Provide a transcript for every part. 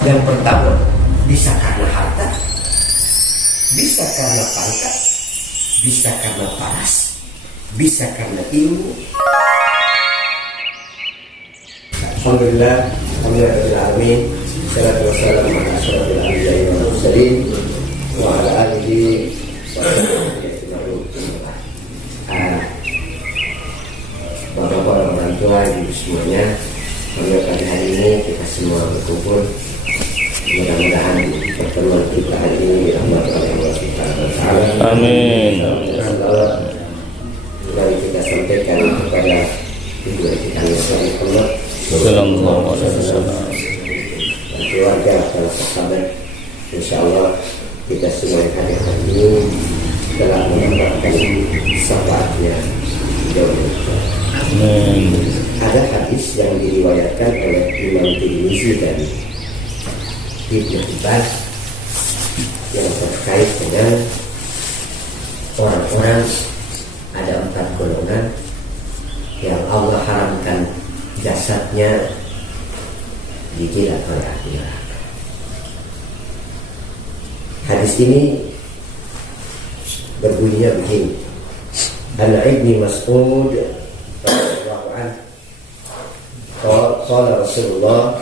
Yang pertama, bisa karena harta, bisa karena pangkat, bisa karena paras, bisa karena ilmu. Alhamdulillah, alhamdulillahirrahmanirrahim. Salatu wassalamu ala asyrafil anbiya'i wal mursalin wa ala alihi wa sahbihi ajma'in. Bapak-bapak, orang tua, ibu semuanya, pada hari ini kita semua berkumpul. Mudah-mudahan pertemuan kita hari ini dirahmati oleh Allah Subhanahu wa taala. Amin. Mari kita sampaikan kepada ibu kita Muhammad sallallahu alaihi wasallam dan keluarga para sahabat. Insyaallah kita semua yang hadir hari ini telah mendapatkan syafaatnya jauh. Amin. Ada hadis yang diriwayatkan oleh Imam Tirmizi dan Ibnu Hibban yang terkait dengan orang-orang, ada 4 golongan yang Allah haramkan jasadnya dijilat oleh api neraka. Hadis ini berbunyinya begini: An Ibnu Mas'ud radhiyallahu anhu qala Rasulullah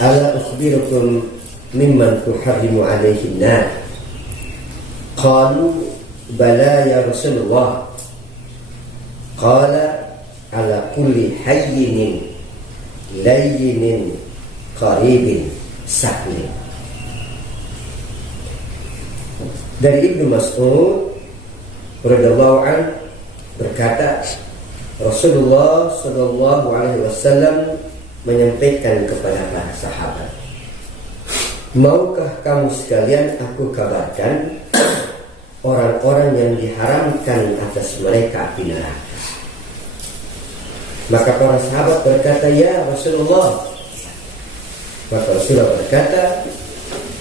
ala ukhbirukum mimman tuharrimu alaihi an-nar. Qalu bala ya Rasulullah. Qala ala kulli hayyinin layyinin qaribin sahlin. Dari Ibnu Mas'ud radhiyallahu anhu berkata, Rasulullah sallallahu alaihi wasallam menyampaikan kepada para sahabat, maukah kamu sekalian aku kabarkan orang-orang yang diharamkan atas mereka api neraka? Maka para sahabat berkata, ya Rasulullah. Maka Rasulullah berkata,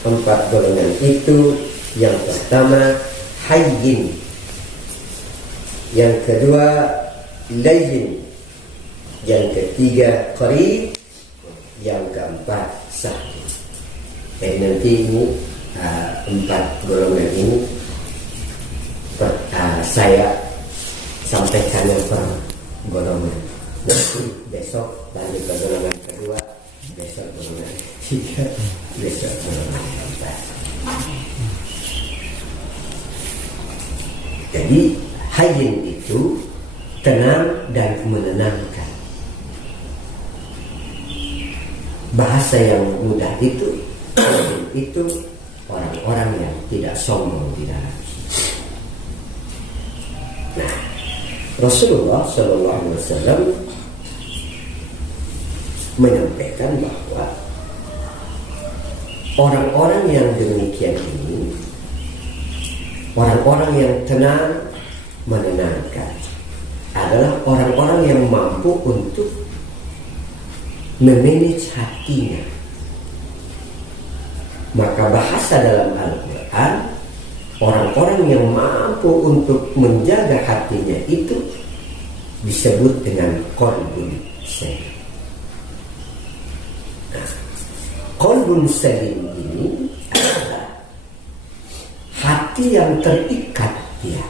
4 golongan itu, yang pertama hayyin, yang kedua layyin, yang ketiga qarib, yang keempat sahih. Jadi nanti ini 4 golongan ini saya sampaikan yang per golongan. Besok lanjut ke golongan kedua, besok golongan ketiga, besok golongan keempat. Jadi hayyin itu tenang dan menenangkan. Bahasa yang mudah itu orang-orang yang tidak sombong di dalam. Nah, Rasulullah sallallahu alaihi wasallam menyampaikan bahwa orang-orang yang demikian ini, orang-orang yang tenang menenangkan, adalah orang-orang yang mampu untuk memanage hatinya. Maka bahasa dalam Al-Quran, orang-orang yang mampu untuk menjaga hatinya itu disebut dengan qalbun salim. Nah, qalbun salim ini adalah hati yang terikat dia.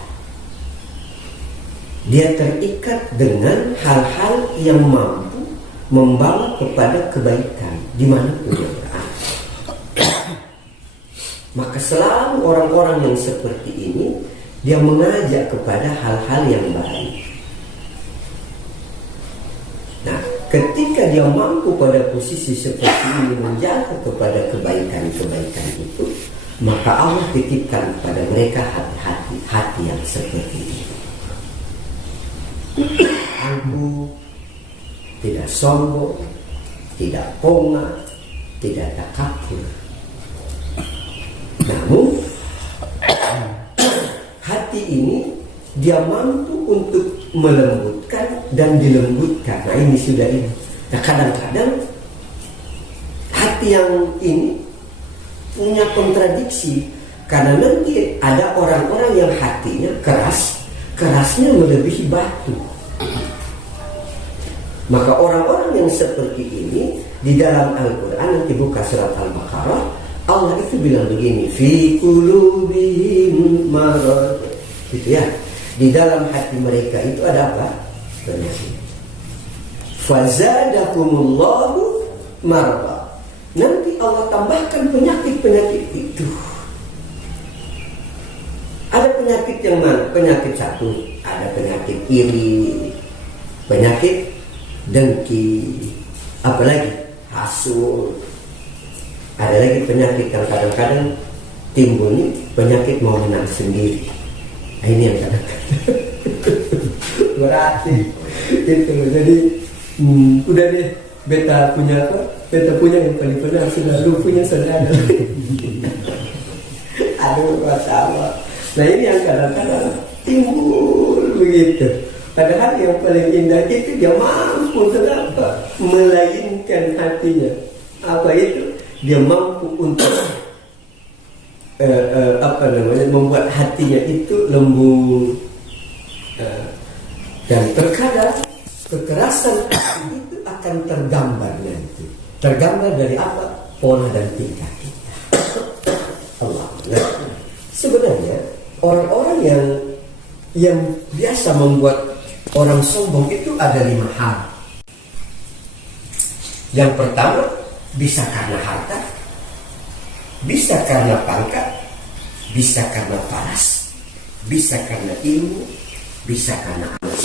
Dia terikat dengan hal-hal yang mampu membawa kepada kebaikan dimanapun dia berada. Maka selalu orang-orang yang seperti ini, dia mengajak kepada hal-hal yang baik. Nah, ketika dia mampu pada posisi seperti ini menjaga kepada kebaikan-kebaikan itu, maka Allah titipkan kepada mereka hati yang seperti ini. Angkuh, tidak sombong, tidak pongah, tidak takabur. Namun hati ini dia mampu untuk melembutkan dan dilembutkan. Nah, ini sudah ini. Nah, kadang-kadang hati yang ini punya kontradiksi, karena nanti ada orang-orang yang hatinya kerasnya melebihi batu. Maka orang-orang yang seperti ini di dalam Al-Quran, nanti buka surat Al-Baqarah, Allah itu bilang begini, fi qulubihim marad, gitu ya. Di dalam hati mereka itu ada apa? Penyakit. Fazadakumullahu marad. Nanti Allah tambahkan penyakit-penyakit itu. Ada penyakit yang mana? Penyakit satu, ada penyakit iri, penyakit dengki, apalagi hasud. Ada lagi penyakit yang kadang-kadang timbul nih, penyakit mau menang sendiri. Nah, ini yang kadang-kadang berarti itu. Jadi udah deh, beta punya apa? Beta punya yang paling benar, sudah lu punya saudara. Aduh, masalah. Nah, ini yang kadang-kadang timbul begitu. Padahal yang paling indah itu dia mampu kenapa? Melayinkan hatinya. Apa itu? Dia mampu untuk membuat hatinya itu lembut. Dan terkadang kekerasan itu akan tergambar nanti. Tergambar dari apa? Pola dan tingkah kita. Allah. Nah, sebenarnya orang-orang yang biasa membuat orang sombong itu ada 5 hal. Yang pertama, bisa karena harta, bisa karena pangkat, bisa karena paras, bisa karena ilmu, bisa karena amal.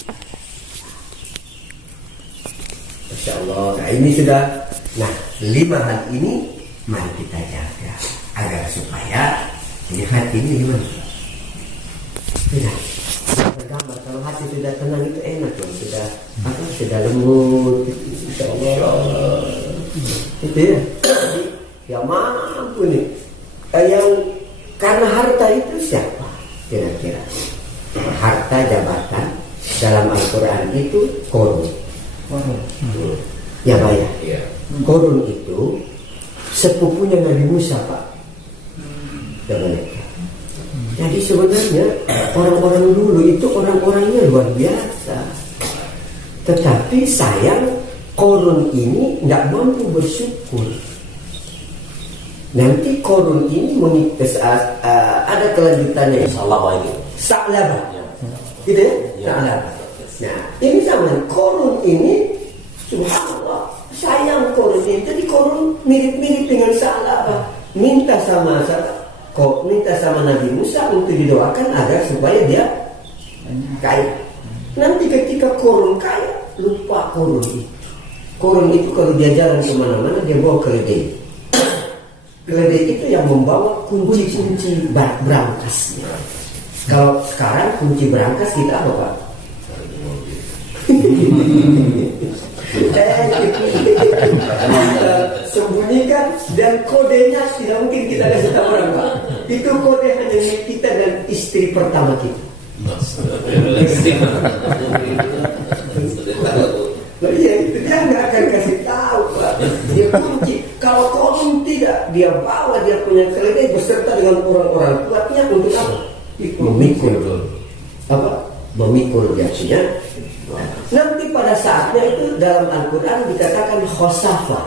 Masya Allah. Nah, ini sudah. Nah, 5 hal ini mari kita jaga agar supaya ini hati ini gimana? Sudah tergambar. Kalau hati sudah tenang itu enak loh. Sudah lembut. Insya Allah. Itu ya. Ya mampu nih. Yang karena harta itu siapa? Kira-kira. Harta jabatan dalam Al-Quran itu korun. Ya bayar. Korun itu sepupunya Nabi Musa, Pak. Jadi sebenarnya orang-orang dulu itu orang-orangnya luar biasa. Tetapi sayang korun ini tidak mampu bersyukur. Nanti korun ini ada kelanjutannya. Sa'labah. Gitu ya? Sa'labah. Nah, ini zaman korun ini, subhanallah, sayang korun ini. Jadi korun mirip-mirip dengan Sa'labah. Minta sama Nabi Musa untuk didoakan agar supaya dia kaya. Nanti ketika korun kaya, lupa korun itu. Korun itu kalau dia jalan kemana-mana, dia bawa keledai. Keledai itu yang membawa kunci-kunci berangkasnya. Kalau sekarang kunci berangkas kita apa, Pak? Sembunyikan, dan kodenya tidak mungkin kita kasih tahu orang, Pak. Itu kode hanya milik kita dan istri pertama kita. Iya, itu dia nggak akan kasih tahu, Pak. Dia kunci. Kalau korun tidak, dia bawa dia punya keledai beserta dengan orang-orang kuatnya untuk apa? Memikul. Memikul biasanya. Nanti pada saatnya itu dalam Al-Quran dikatakan khosafah.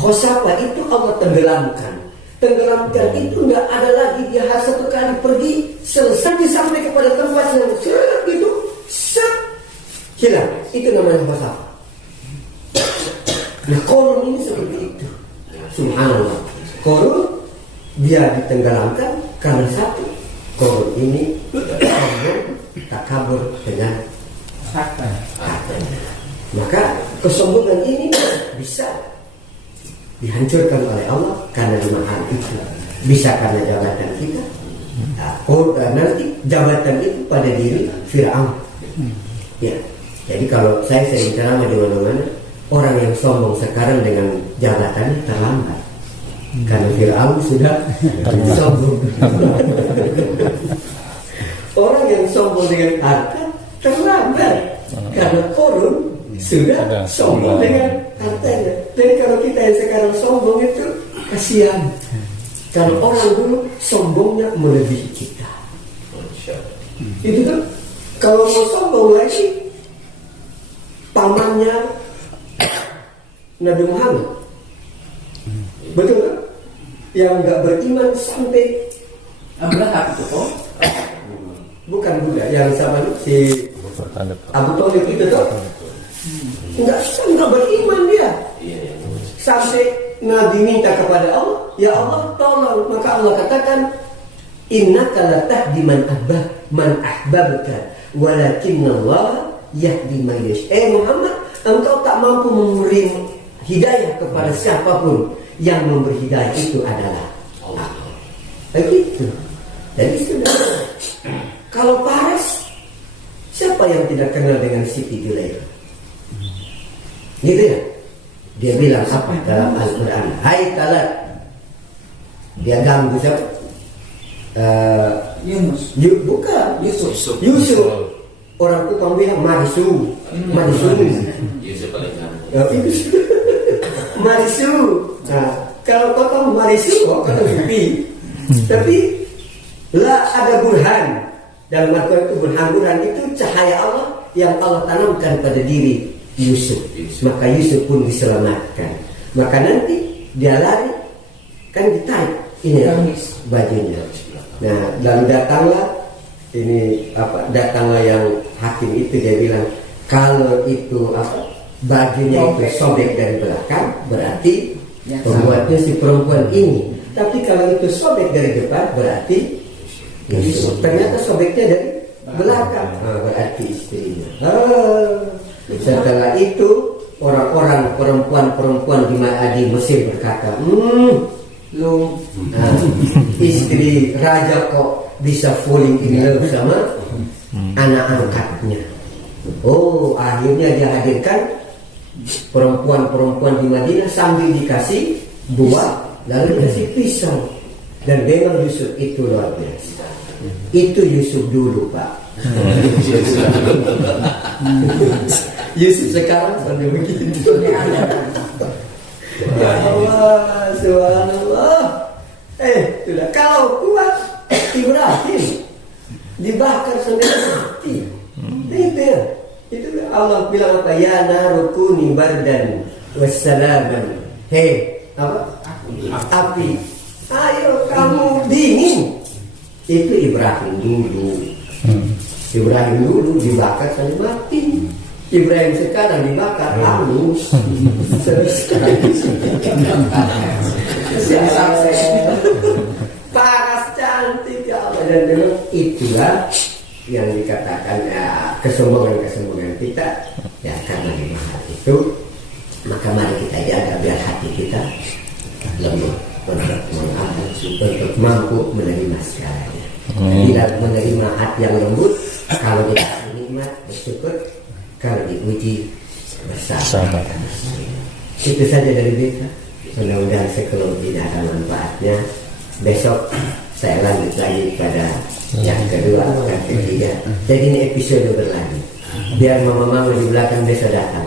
Khosafah itu Allah tenggelamkan. Tenggelamkan itu tidak ada lagi, dia harus satu kali pergi, selesai sampai kepada tempat yang itu hilang. Itu namanya khosafah. Nah, korun ini seperti itu. Subhanallah. Korun dia ditenggelamkan karena satu, korun ini takabur dengan harta. Maka kesombongan ini bisa dihancurkan oleh Allah karena 5 hal itu. Bisa karena jabatan kita. Nanti jabatan itu pada diri Fir'aun. Ya. Jadi kalau saya sering ceramah di mana-mana, orang yang sombong sekarang dengan jabatannya terlambat. Karena Fir'aun sudah sombong. Orang yang sombong dengan harta terlambat. Karena korun sudah sombong dengan hartanya. Jadi kalau kita yang sekarang sombong itu kasihan. Kalau orang dulu sombongnya melebihi kita. Itu kan kalau mau sombong lagi, pamannya Nabi Muhammad. Betul kan? Yang nggak beriman sampai Abu Lahab itu kok? bukan Buddha, yang sama si Abu Thalib itu tuh nggak beriman dia. Sampai Nabi minta kepada Allah, ya Allah tolong, maka Allah katakan, innaka la tahdi man ahbabta walakinna Allah yahdi man yasha. Muhammad, engkau tak mampu memberi hidayah kepada siapapun, yang memberi hidayah itu adalah Allah. Begitu. Jadi sudah. Kalau Paras, siapa yang tidak kenal dengan Siti Juleika? Gitu ya. Dia bilang apa dalam Al-Quran? Hai Talat. Dia ganggu siapa? Yunus. Bukan. Yusuf. Orang tukang bilang Marisu. Marisu. Nah, kalau kau tahu Marisu, kau tahu mimpi. Tapi lah ada burhan. Dalam Al-Quran itu burhan itu cahaya Allah yang Allah tanamkan pada diri Yusuf. Maka Yusuf pun diselamatkan. Maka nanti dia lari, kan ditarik ini bajunya. Nah, lalu datanglah datanglah yang hakim itu, dia bilang kalau itu bajunya itu sobek dari belakang, berarti pembuatnya si perempuan ini. Tapi kalau itu sobek dari depan, berarti Yusuf. Ternyata sobeknya dari belakang, berarti istrinya. Setelah itu orang-orang perempuan di Mesir berkata, istri raja kok bisa falling in love sama anak angkatnya. Oh, akhirnya dia hadirkan perempuan-perempuan di Madinah sambil dikasih buah, lalu dikasih pisang. Dan memang Yusuf itu luar biasa. Itu Yusuf dulu, Pak. Yusuf sekarang sampai begitu. Ya Allah, subhanallah. Sudah. Kalau kuat Ibrahim dibakar sampai mati. Itu Allah bilang apa? Ya narukuni bardan wassalaman. Api. Ayo kamu dingin. Itu Ibrahim dulu dibakar sampai mati. Ibrahim sekarang dibakar halus. Paras cantik Allah. Dan memang itulah yang dikatakan kesombongan kita. Ya karena di mahal itu, maka mari kita jaga biar hati kita lemah untuk mampu menerima segalanya. Tidak menerima hati yang lembut. Kalau kita nikmat bersyukur, kalau diuji bersabar. Itu saja dari kita. Mudah-mudahan sekelumnya ada manfaatnya. Besok saya lanjut lagi pada yang kedua dan ketiga. Jadi ini episode berlanjut. Biar mama-mama di belakang desa datang.